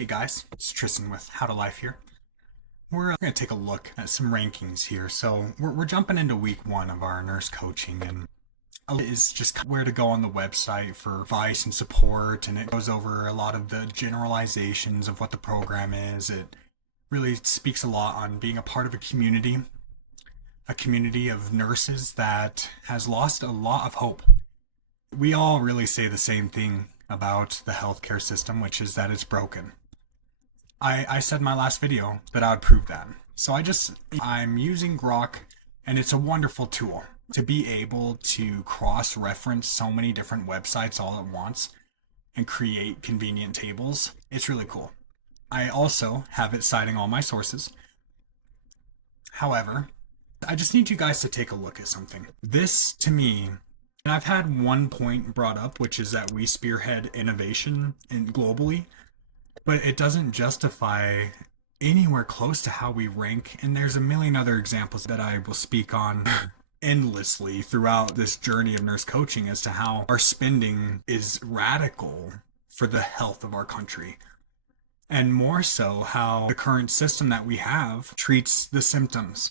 Hey guys, it's Tristan with How to Life here. We're going to take a look at some rankings here. So we're jumping into week one of our nurse coaching, and it is just where to go on the website for advice and support, and it goes over a lot of the generalizations of what the program is. It really speaks a lot on being a part of a community of nurses that has lost a lot of hope. We all really say the same thing about the healthcare system, which is that it's broken. I said in my last video that I would prove that. So I'm using Grok, and it's a wonderful tool to be able to cross-reference so many different websites all at once and create convenient tables. It's really cool. I also have it citing all my sources. However, I just need you guys to take a look at something. This, to me, and I've had one point brought up, which is that we spearhead innovation globally, but it doesn't justify anywhere close to how we rank. And there's a million other examples that I will speak on endlessly throughout this journey of nurse coaching as to how our spending is radical for the health of our country. And more so, how the current system that we have treats the symptoms.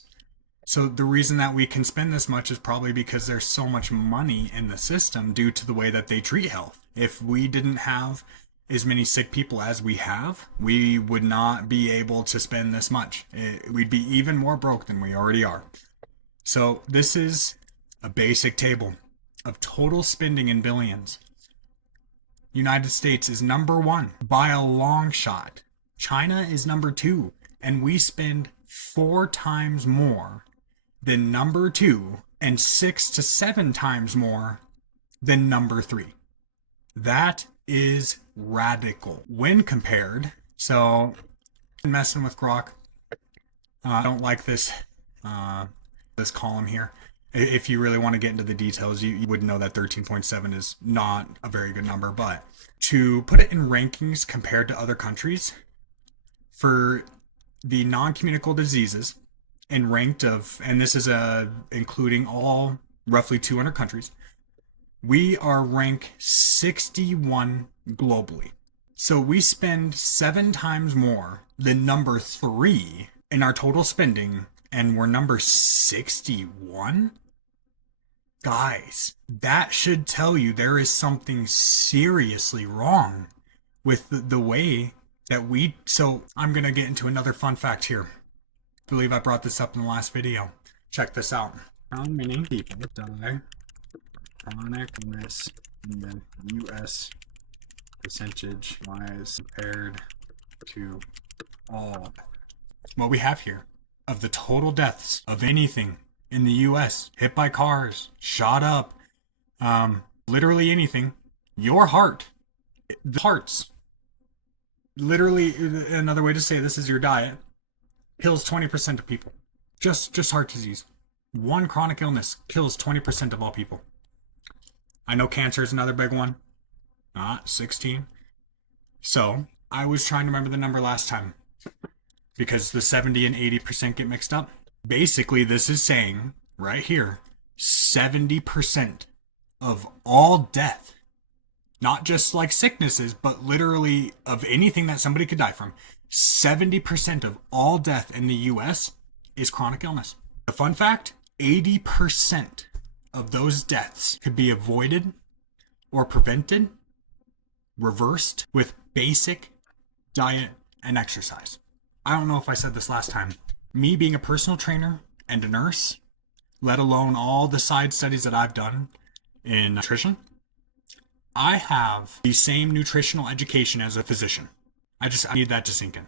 So the reason that we can spend this much is probably because there's so much money in the system due to the way that they treat health. If we didn't have as many sick people as we have, we would not be able to spend this much. We'd be even more broke than we already are. So this is a basic table of total spending in billions. United States is number one by a long shot. China is number two, and we spend 4 times more than number two and 6 to 7 times more than number 3. That is radical when compared. So I'm messing with Grok. I don't like this column here. If you really want to get into the details, you would know that 13.7 is not a very good number, but to put it in rankings compared to other countries for the non-communicable diseases and ranked of, and this is including all roughly 200 countries, we are rank 61 globally. So we spend 7 times more than number 3 in our total spending, and we're number 61? Guys, that should tell you there is something seriously wrong with the way that so I'm going to get into another fun fact here. I believe I brought this up in the last video. Check this out. How many people die chronic illness in the U.S. percentage-wise compared to all? What we have here, of the total deaths of anything in the U.S., hit by cars, shot up, literally anything, your heart, the hearts, literally, another way to say this is your diet, kills 20% of people. Just heart disease. One chronic illness kills 20% of all people. I know cancer is another big one. 16. So, I was trying to remember the number last time because the 70 and 80% get mixed up. Basically, this is saying, right here, 70% of all death, not just like sicknesses, but literally of anything that somebody could die from, 70% of all death in the US is chronic illness. The fun fact, 80% of those deaths could be avoided or prevented, reversed with basic diet and exercise. I don't know if I said this last time. Me being a personal trainer and a nurse, let alone all the side studies that I've done in nutrition, I have the same nutritional education as a physician. I need that to sink in.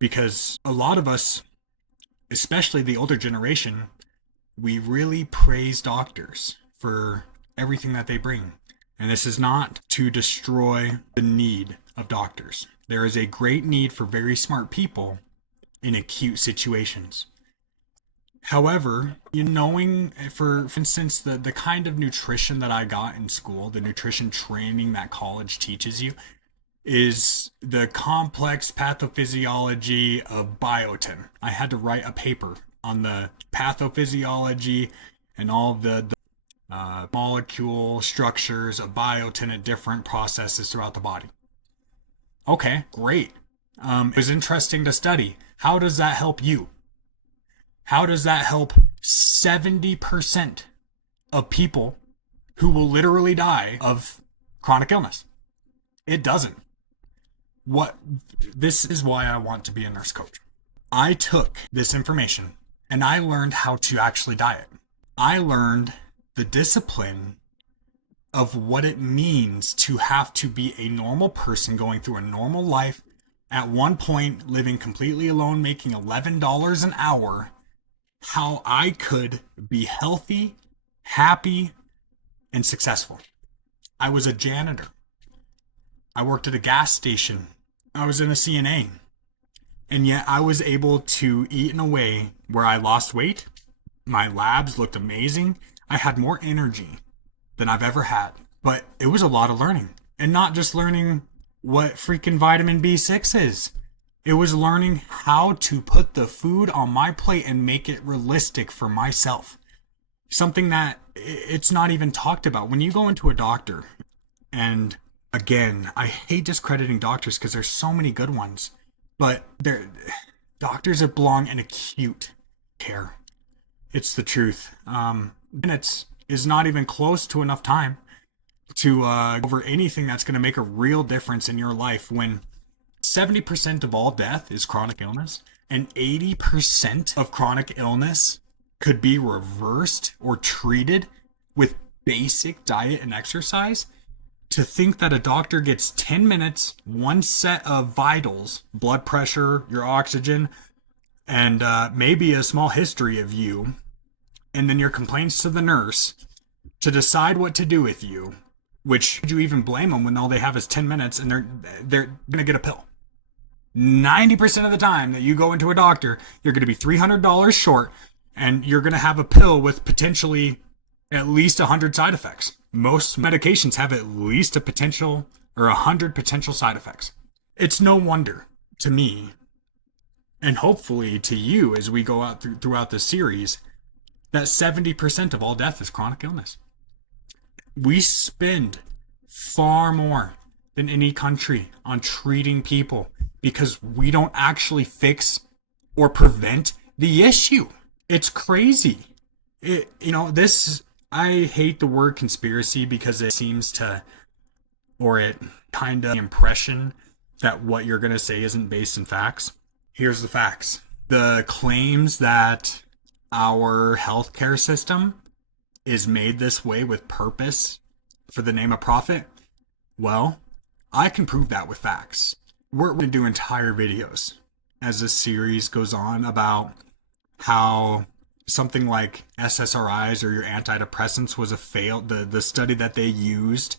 Because a lot of us, especially the older generation, we really praise doctors for everything that they bring. And this is not to destroy the need of doctors. There is a great need for very smart people in acute situations. However, knowing, for instance, the kind of nutrition that I got in school, the nutrition training that college teaches you, is the complex pathophysiology of biotin. I had to write a paper on the pathophysiology and all the molecule structures of biotin at different processes throughout the body. Okay, great. It was interesting to study. How does that help you? How does that help 70% of people who will literally die of chronic illness? It doesn't. This is why I want to be a nurse coach. I took this information and I learned how to actually diet. I learned the discipline of what it means to have to be a normal person going through a normal life, at one point living completely alone, making $11 an hour, how I could be healthy, happy, and successful. I was a janitor. I worked at a gas station. I was in a CNA. And yet I was able to eat in a way where I lost weight. My labs looked amazing. I had more energy than I've ever had. But it was a lot of learning. And not just learning what freaking vitamin B6 is. It was learning how to put the food on my plate and make it realistic for myself. Something that it's not even talked about. When you go into a doctor, and again, I hate discrediting doctors because there's so many good ones, but doctors that belong in acute care. It's the truth. Minutes is not even close to enough time to over anything that's going to make a real difference in your life, when 70% of all death is chronic illness, and 80% of chronic illness could be reversed or treated with basic diet and exercise. To think that a doctor gets 10 minutes, one set of vitals, blood pressure, your oxygen, and maybe a small history of you, and then your complaints to the nurse to decide what to do with you, which would you even blame them when all they have is 10 minutes and they're going to get a pill? 90% of the time that you go into a doctor, you're going to be $300 short, and you're going to have a pill with potentially at least 100 side effects. Most medications have at least a potential or 100 potential side effects. It's no wonder to me, and hopefully to you as we go out throughout this series, that 70% of all death is chronic illness. We spend far more than any country on treating people because we don't actually fix or prevent the issue. It's crazy. I hate the word conspiracy because it seems to, or it kind of impression that what you're going to say isn't based in facts. Here's the facts. The claims that our healthcare system is made this way with purpose for the name of profit, well, I can prove that with facts. We're going to do entire videos as this series goes on about how something like SSRIs or your antidepressants was a failed, the study that they used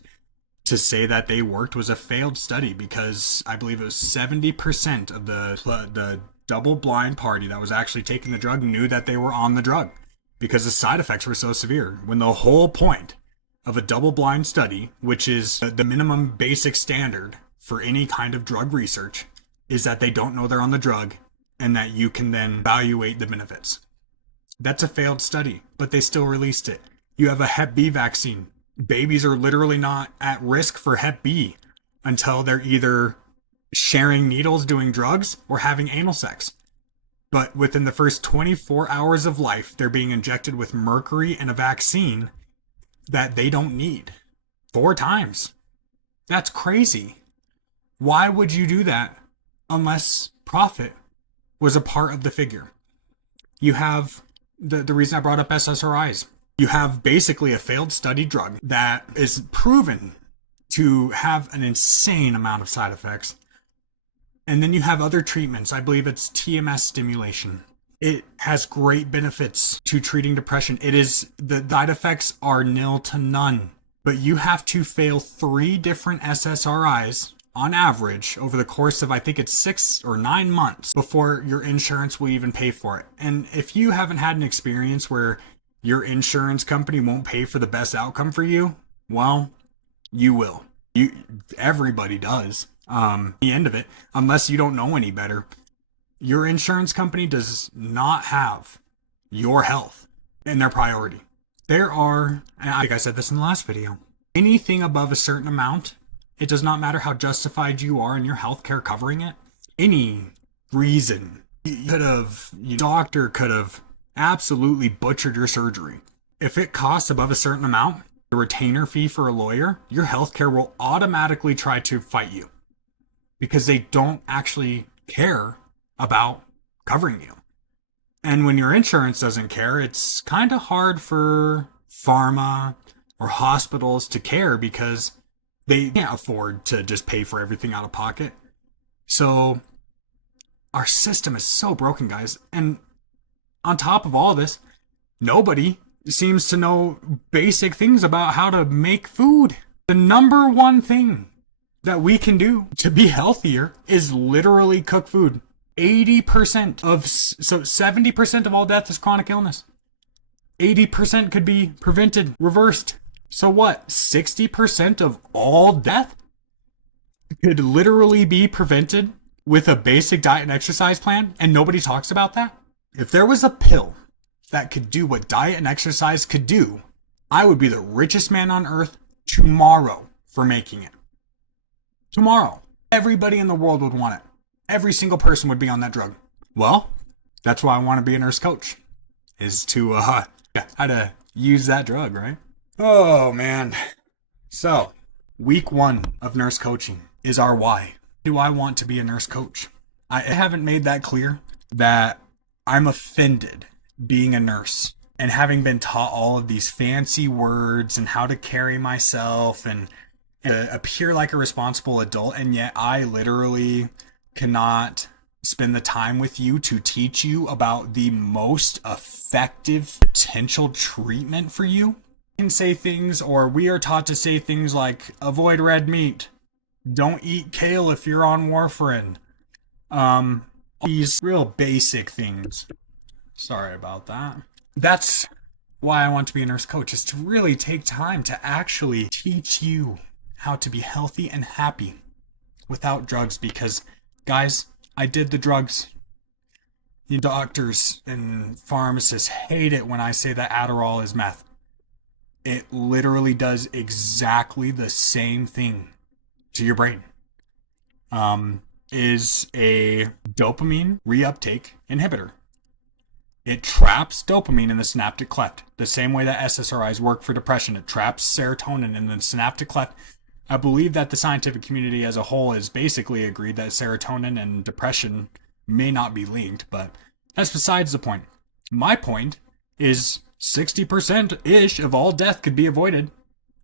to say that they worked was a failed study because I believe it was 70% of the double-blind party that was actually taking the drug knew that they were on the drug because the side effects were so severe. When the whole point of a double-blind study, which is the minimum basic standard for any kind of drug research, is that they don't know they're on the drug and that you can then evaluate the benefits. That's a failed study, but they still released it. You have a Hep B vaccine. Babies are literally not at risk for Hep B until they're either sharing needles doing drugs or having anal sex. But within the first 24 hours of life, they're being injected with mercury and a vaccine that they don't need 4 times. That's crazy. Why would you do that unless profit was a part of the figure? You have the reason I brought up SSRIs. You have basically a failed study drug that is proven to have an insane amount of side effects. And then you have other treatments. I believe it's TMS stimulation. It has great benefits to treating depression. The side effects are nil to none. But you have to fail 3 different SSRIs on average over the course of, I think it's 6 or 9 months before your insurance will even pay for it. And if you haven't had an experience where your insurance company won't pay for the best outcome for you, well, you will. Everybody does. The end of it, unless you don't know any better, your insurance company does not have your health in their priority. There are, and I think I said this in the last video, anything above a certain amount, it does not matter how justified you are in your healthcare covering it. any reason. Your doctor could have absolutely butchered your surgery. If it costs above a certain amount, the retainer fee for a lawyer, your healthcare will automatically try to fight you because they don't actually care about covering you. And when your insurance doesn't care, it's kind of hard for pharma or hospitals to care because they can't afford to just pay for everything out of pocket. So our system is so broken, guys. And on top of all this, nobody seems to know basic things about how to make food. The number one thing that we can do to be healthier is literally cook food. 70% of all death is chronic illness. 80% could be prevented, reversed. So what? 60% of all death could literally be prevented with a basic diet and exercise plan, and nobody talks about that? If there was a pill that could do what diet and exercise could do, I would be the richest man on earth tomorrow for making it. Tomorrow. Everybody in the world would want it. Every single person would be on that drug. Well, that's why I want to be a nurse coach, is to how to use that drug, right? Oh, man. So, week 1 of nurse coaching is our why. Do I want to be a nurse coach? I haven't made that clear that I'm offended being a nurse and having been taught all of these fancy words and how to carry myself and appear like a responsible adult, and yet I literally cannot spend the time with you to teach you about the most effective potential treatment for you. Can say things, or we are taught to say things like avoid red meat, don't eat kale if you're on warfarin, these real basic things. Sorry about that. That's why I want to be a nurse coach, is to really take time to actually teach you how to be healthy and happy without drugs, because guys, I did the drugs. You doctors and pharmacists hate it when I say that Adderall is meth. It literally does exactly the same thing to your brain. Is a dopamine reuptake inhibitor. It traps dopamine in the synaptic cleft, the same way that SSRIs work for depression. It traps serotonin in the synaptic cleft. I believe that the scientific community as a whole has basically agreed that serotonin and depression may not be linked, but that's besides the point. My point is 60%-ish of all death could be avoided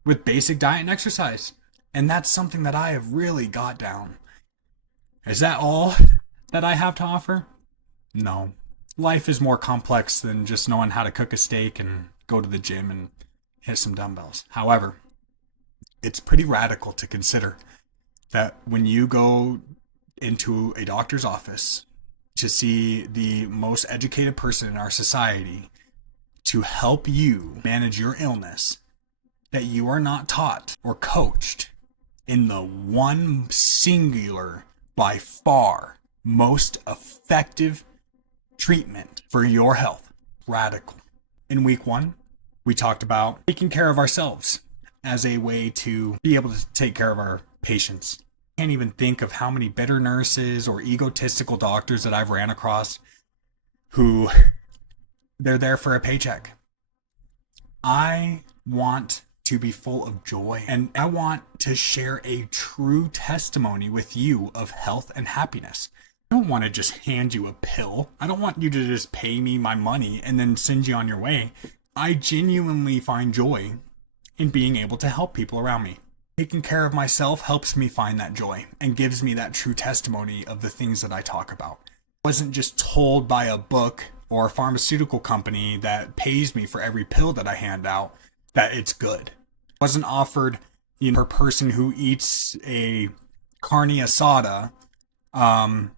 with basic diet and exercise. And that's something that I have really got down. Is that all that I have to offer? No. Life is more complex than just knowing how to cook a steak and go to the gym and hit some dumbbells. However, it's pretty radical to consider that when you go into a doctor's office to see the most educated person in our society to help you manage your illness, that you are not taught or coached in the one singular, by far, most effective treatment for your health. Radical. In week 1, we talked about taking care of ourselves as a way to be able to take care of our patients. Can't even think of how many bitter nurses or egotistical doctors that I've ran across who they're there for a paycheck. I want to be full of joy, and I want to share a true testimony with you of health and happiness. I don't want to just hand you a pill. I don't want you to just pay me my money and then send you on your way. I genuinely find joy in being able to help people around me. Taking care of myself helps me find that joy and gives me that true testimony of the things that I talk about. I wasn't just told by a book or a pharmaceutical company that pays me for every pill that I hand out that it's good. I wasn't offered, per person who eats a carne asada, a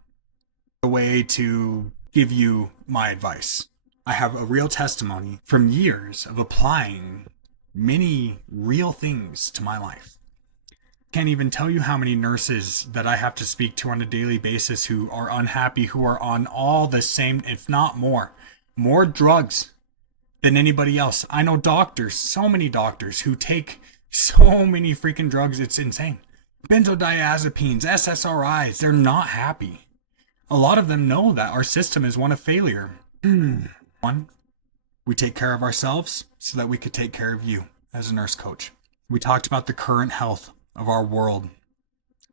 way to give you my advice. I have a real testimony from years of applying many real things to my life. Can't even tell you how many nurses that I have to speak to on a daily basis who are unhappy, who are on all the same, if not more drugs than anybody else. I know doctors, so many doctors who take so many freaking drugs, it's insane. Benzodiazepines, SSRIs, they're not happy. A lot of them know that our system is one of failure. One, we take care of ourselves so that we could take care of you as a nurse coach. We talked about the current health of our world.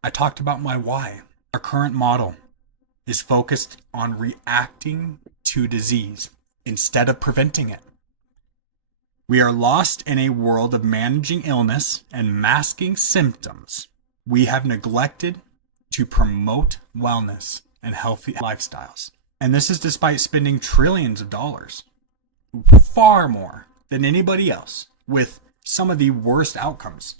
I talked about my why. Our current model is focused on reacting to disease instead of preventing it. We are lost in a world of managing illness and masking symptoms. We have neglected to promote wellness and healthy lifestyles. And this is despite spending trillions of dollars, far more than anybody else, with some of the worst outcomes.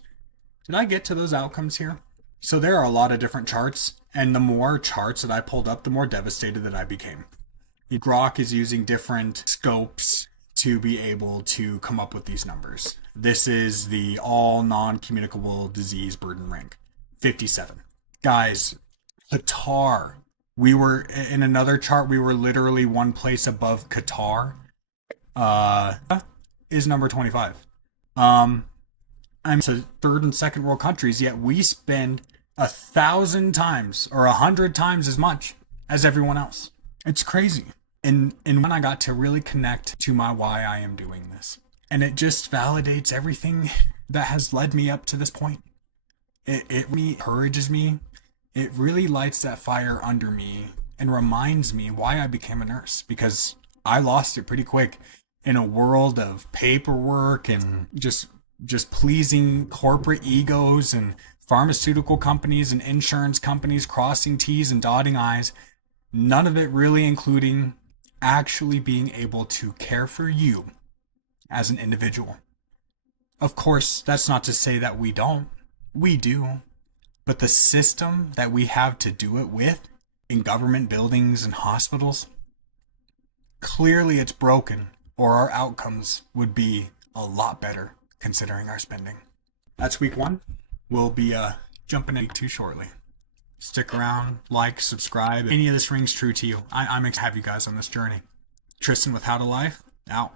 Did I get to those outcomes here? So there are a lot of different charts, and the more charts that I pulled up, the more devastated that I became. Grok is using different scopes to be able to come up with these numbers. This is the all non-communicable disease burden rank, 57. Guys, Qatar, we were in another chart, we were literally one place above Qatar, is number 25. I'm to third and second world countries, yet we spend 1,000 times or 100 times as much as everyone else. It's crazy. And when I got to really connect to my why I am doing this, and it just validates everything that has led me up to this point. It encourages me. It really lights that fire under me and reminds me why I became a nurse, because I lost it pretty quick in a world of paperwork and just pleasing corporate egos and pharmaceutical companies and insurance companies, crossing T's and dotting I's. None of it really including actually being able to care for you as an individual. Of course, that's not to say that we don't. We do. But the system that we have to do it with in government buildings and hospitals, clearly it's broken, or our outcomes would be a lot better considering our spending. That's week 1. We'll be jumping into week 2 shortly. Stick around, like, subscribe. If any of this rings true to you, I'm excited to have you guys on this journey. Tristan with How to Life, out.